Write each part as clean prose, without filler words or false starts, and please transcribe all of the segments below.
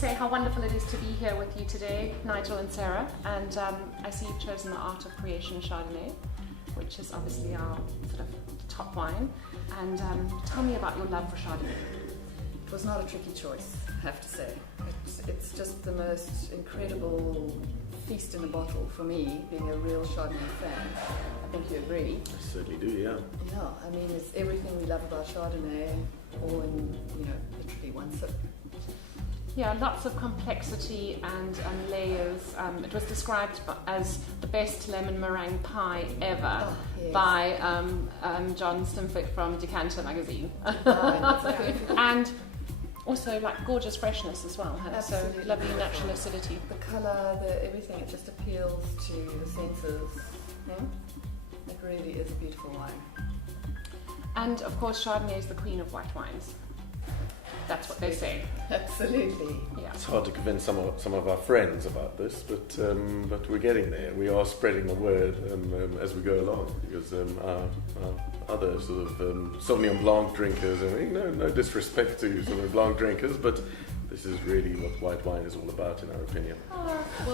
say how wonderful it is to be here with you today, Nigel and Sarah. And I see you've chosen the Art of Creation Chardonnay, which is obviously our sort of top wine. And tell me about your love for Chardonnay. It was not a tricky choice, I have to say. It's just the most incredible feast in a bottle for me, being a real Chardonnay fan. I think you agree. I certainly do, yeah. Yeah, I mean, it's everything we love about Chardonnay, all in, literally one sip. Yeah, lots of complexity and layers. It was described as the best lemon meringue pie ever by John Stimford from Decanter magazine. And also like gorgeous freshness as well. Absolutely. So lovely natural acidity. The colour, everything, it just appeals to the senses. Yeah? It really is a beautiful wine. And of course Chardonnay is the queen of white wines. That's what they say. Absolutely. Yeah. It's hard to convince some of our friends about this, but we're getting there. We are spreading the word as we go along, because our other sort of Sauvignon Blanc drinkers, no disrespect to Sauvignon Blanc drinkers, but this is really what white wine is all about, in our opinion.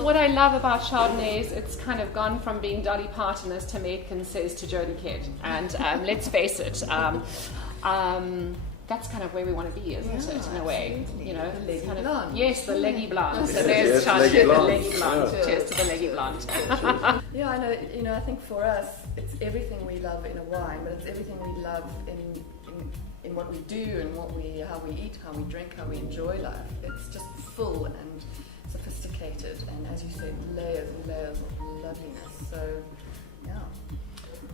What I love about Chardonnay is it's kind of gone from being Dolly Parton as Jamaican says to Jodie Kidd, and let's face it. That's kind of where we want to be, isn't it? In a way, absolutely. The leggy kind of, blonde. yes, the leggy blonde. So Yes, there's leggy Chardonnay, the blonde. leggy blonde. Yeah. Cheers to the leggy blonde. Yeah, I know. I think for us, it's everything we love in a wine, but it's everything we love in what we do and how we eat, how we drink, how we enjoy life. It's just full and sophisticated, and as you said, layers and layers of loveliness. So, yeah.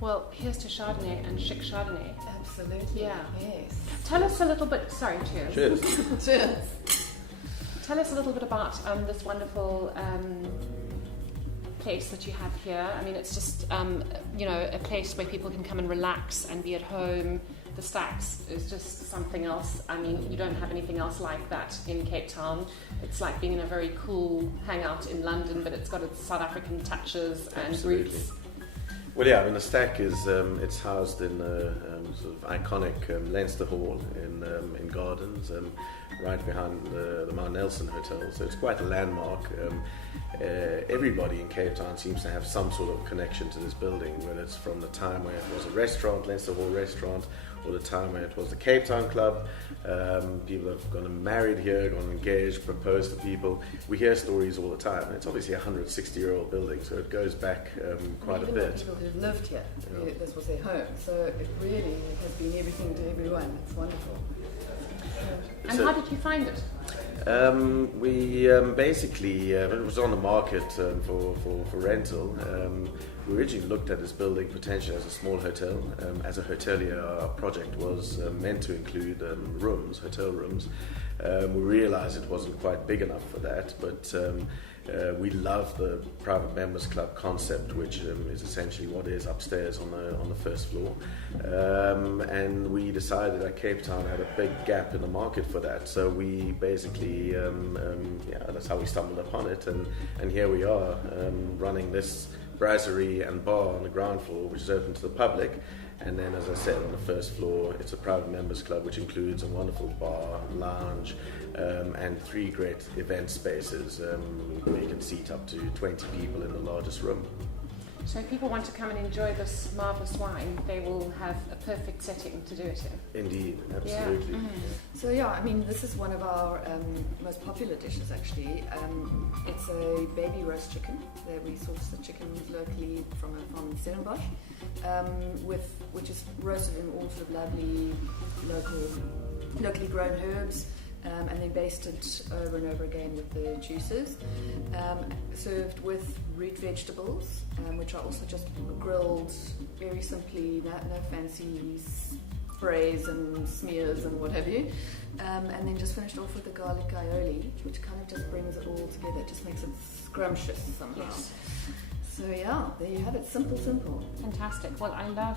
Well, here's to Chardonnay and chic Chardonnay. Absolutely. Yeah. Yes. Tell us a little bit. Sorry, cheers. Cheers. Cheers. Tell us a little bit about this wonderful place that you have here. I mean, it's just a place where people can come and relax and be at home. The Stacks is just something else. I mean, you don't have anything else like that in Cape Town. It's like being in a very cool hangout in London, but it's got its South African touches and Absolutely. roots. Well, yeah, I mean, the Stack is it's housed in a sort of iconic Leinster Hall in Gardens, right behind the Mount Nelson Hotel. So it's quite a landmark. Everybody in Cape Town seems to have some sort of connection to this building, whether it's from the time where it was a restaurant, Leinster Hall restaurant, or the time when it was the Cape Town Club. People have gone married here, gone engaged, proposed to people. We hear stories all the time. It's obviously a 160-year-old building, so it goes back quite a bit. People who've lived here, this was their home, so it really has been everything to everyone. It's wonderful. And how did you find it? We basically, it was on the market for rental. We originally looked at this building potentially as a small hotel. As a hotelier, our project was meant to include hotel rooms. We realized it wasn't quite big enough for that, but we love the private members club concept, which is essentially what is upstairs on the first floor. And we decided that Cape Town had a big gap in the market for that. So we basically, that's how we stumbled upon it. And here we are running this brasserie and bar on the ground floor, which is open to the public. And then, as I said, on the first floor, it's a private members club, which includes a wonderful bar, lounge, and 3 great event spaces where you can seat up to 20 people in the largest room. So if people want to come and enjoy this marvellous wine, they will have a perfect setting to do it in. Indeed, absolutely. Yeah. So I mean, this is one of our most popular dishes actually. It's a baby roast chicken. We source the chickens locally from a farm in Stellenbosch, which is roasted in all sort of lovely locally grown herbs. And then basted over and over again with the juices, served with root vegetables, which are also just grilled very simply, no fancy sprays and smears and what have you, and then just finished off with the garlic aioli, which kind of just brings it all together. It just makes it scrumptious somehow. Yes. So there you have it, simple. Fantastic. Well, I love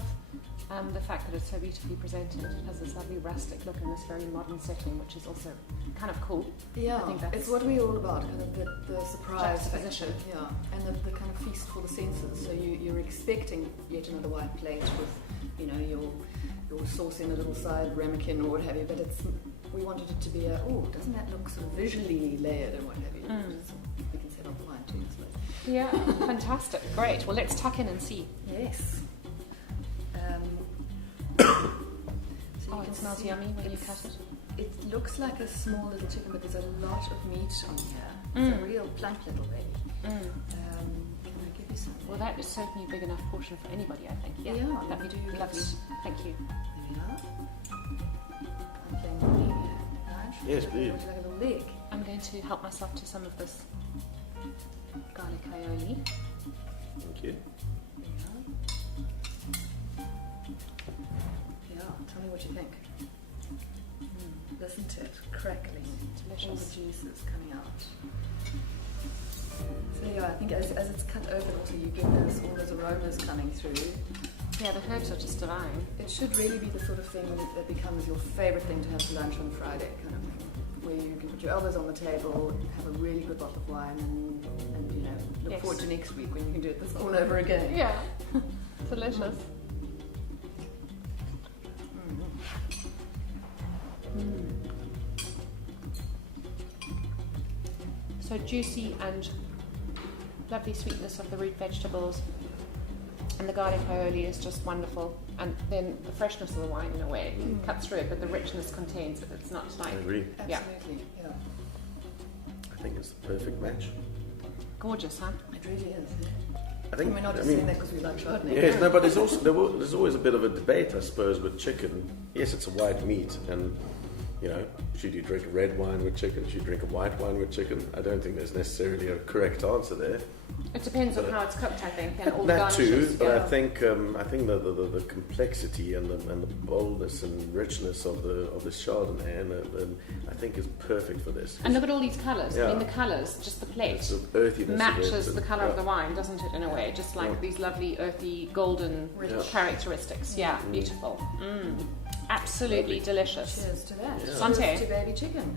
the fact that it's so beautifully presented. It has this lovely rustic look in this very modern setting, which is also kind of cool. Yeah, I think that's it's what we're all about, kind of the surprise juxtaposition. factor. Yeah, and the kind of feast for the senses. So you're expecting yet another white plate with, your sauce in a little side ramekin or what have you, but we wanted it to be doesn't that look sort of visually layered and what have you? We can set up the wine too. So. Yeah, fantastic. Great. Well, let's tuck in and see. Yes. So it smells yummy when you cut it. It looks like a small little chicken, but there's a lot of meat on here. It's a real plump little baby. Can I give you some? Well, that is certainly a big enough portion for anybody, I think. Yeah, that'd be do lovely. it. Thank you. There we are. I'm playing the leg here. Nige, Yes, please. would you like a little leg? I'm going to help myself to some of this garlic aioli. Thank you. There we are. Yeah, tell me what you think. Listen to it, crackling. Delicious. All the juices coming out. So yeah, I think as it's cut open also you get all those aromas coming through. Yeah, the herbs are just divine. It should really be the sort of thing that becomes your favourite thing to have for lunch on Friday, kind of thing. Where you can put your elbows on the table, have a really good bottle of wine and look forward to next week when you can do this all over again. Yeah. Delicious. So juicy and lovely sweetness of the root vegetables, and the garlic aioli is just wonderful. And then the freshness of the wine, in a way, cuts through it, but the richness contains it. It's not like I agree. Absolutely, yeah. I think it's the perfect match. gorgeous, huh? It really is. I think. We're not just saying that because we like Chardonnay. Yes, no, but there's also there's always a bit of a debate, I suppose, with chicken. Yes, it's a white meat, and should you drink a red wine with chicken? Should you drink a white wine with chicken? I don't think there's necessarily a correct answer there. It depends on how it's cooked, I think, and all the That too, garnishes. but I think the complexity and the boldness and richness of the Chardonnay, and I think is perfect for this. And look at all these colours. Yeah. I mean, the colours, just the plate, It's the earthiness matches of it, the colour of the wine, doesn't it? In a way, just like these lovely earthy golden characteristics. Yeah, beautiful. Absolutely delicious. Cheers to that. Santé. Cheers to baby chicken.